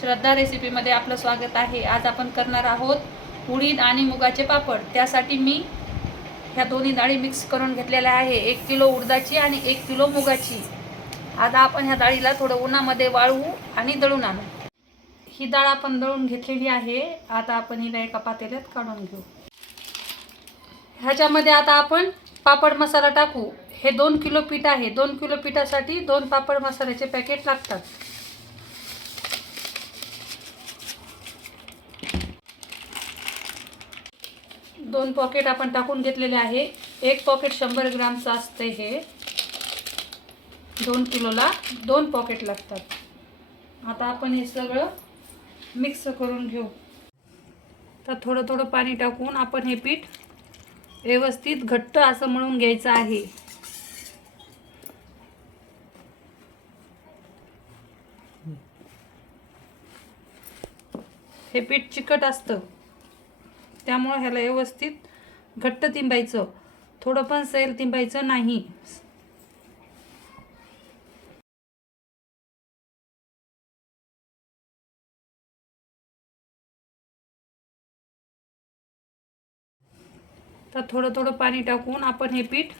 श्रद्धा रेसिपीमध्ये आपलं स्वागत आहे. आज आपण करणार आहोत उडीद आणि मुगाचे पापड. त्यासाठी मी ह्या दोन्ही डाळी मिक्स करून घेतलेल्या आहे. एक किलो उडदाची आणि एक किलो मुगाची. आता आपण ह्या डाळीला थोडं उन्हामध्ये वाळवू आणि दळून आणू. ही डाळ आपण दळून घेतलेली आहे. आता आपण हिला एका पातेल्यात काढून घेऊ. ह्याच्यामध्ये आता आपण पापड मसाला टाकू. हे दोन किलो पीठ आहे. दोन किलो पिठासाठी दोन पापड मसाल्याचे पॅकेट लागतात. दोन पॉकेट आपण टाकून घेतलेले आहे. एक पॉकेट शंभर ग्रामचं असते हे. दोन किलोला दोन पॉकेट लागतात. आता आपण हे सगळं मिक्स करून घेऊ. तर थोडं थोडं पाणी टाकून आपण हे पीठ व्यवस्थित घट्ट असं मळून घ्यायचं आहे. हे पीठ चिकट असतं. त्यामुळं ह्याला व्यवस्थित घट्ट तिंबायचं. थोडं पण सैल तिंबायचं नाही. तर थोडं थोडं पाणी टाकून आपण हे पीठ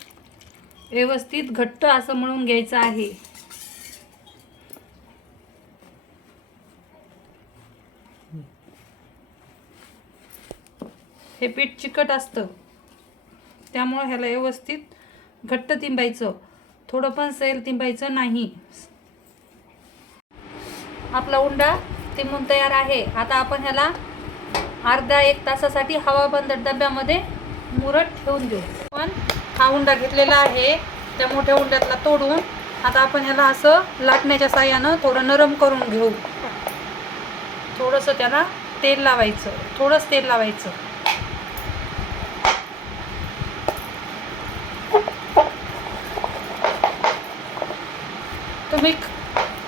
व्यवस्थित घट्ट असं मळून घ्यायचं आहे. हे पीठ चिकट असतं. त्यामुळं ह्याला व्यवस्थित घट्ट तिंबायचं. थोडं पण सैल तिंबायचं नाही. आपला उंडा तिंबून तयार आहे. आता आपण ह्याला अर्धा एक तासासाठी हवाबंद डब्यामध्ये मुरट ठेवून देऊ. पण हा उंडा घेतलेला आहे. त्या मोठ्या उंड्यातला तोडून आता आपण ह्याला असं लाटण्याच्या साह्यानं थोडं नरम करून घेऊ. थोडंसं त्याला तेल लावायचं. थोडंच तेल लावायचं. तुम्ही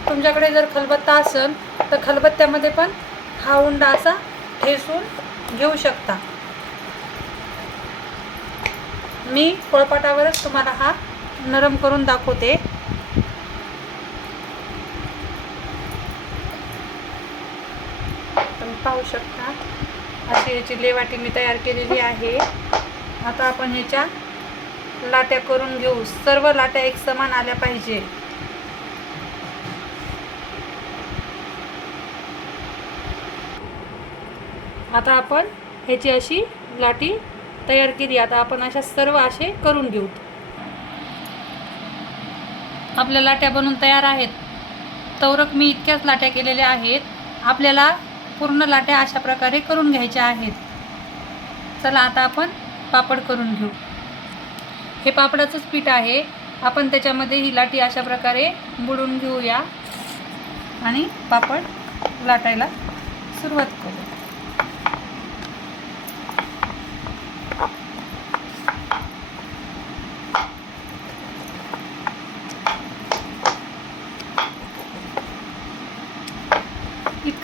तुमच्याकडे जर खलबत्ता असेल तर खलबत्त्यामध्ये पण हा उंडा असा ठेसून घेऊ शकता. मी पोळपाटावरच तुम्हाला हा नरम करून दाखवते. तुम्ही पाहू शकता अशी याची लेवाटी मी तयार केलेली आहे. आता आपण ह्याच्या लाट्या करून घेऊ. सर्व लाट्या एक समान आल्या पाहिजे. आता आपण ह्याची अशी लाटी तयार केली. आता आपण अशा सर्व असे करून घेऊ. आपल्या लाट्या बनून तयार आहेत. तवरक मी इतक्याच लाट्या केलेल्या आहेत. आपल्याला पूर्ण लाट्या अशा प्रकारे करून घ्यायच्या आहेत. चला आता आपण पापड करून घेऊ. हे पापडाचंच पीठ आहे. आपण त्याच्यामध्ये ही लाटी अशा प्रकारे बुडून घेऊया आणि पापड लाटायला सुरुवात करू.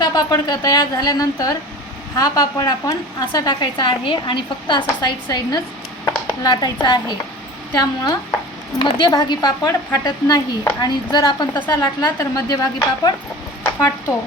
इतका पापड क- तयार झाल्यानंतर हा पापड आपण असा टाकायचा आहे आणि फक्त असं साईड साईडनंच लाटायचा आहे. त्यामुळं मध्यभागी पापड फाटत नाही. आणि जर आपण तसा लाटला तर मध्यभागी पापड फाटतो.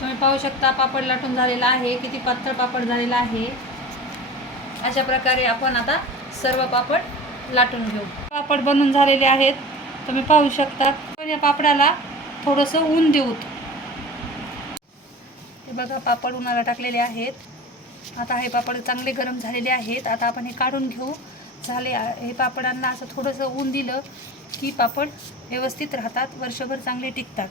तुम्ही पाहू शकता पापड लाटून झालेला आहे किती पातळ पापड झालेला आहे. अशा प्रकारे आपण आता सर्व पापड लाटून घेऊ. पापड बनून झालेले आहेत. तुम्ही पाहू शकता पण या पापडाला थोडंसं ऊन देऊत हे बघा पापड उन्हाला टाकलेले आहेत. आता हे पापड चांगले गरम झालेले आहेत. आता आपण हे काढून घेऊ. झाले हे पापडांना असं थोडंसं ऊन दिलं की पापड व्यवस्थित राहतात वर्षभर चांगले टिकतात.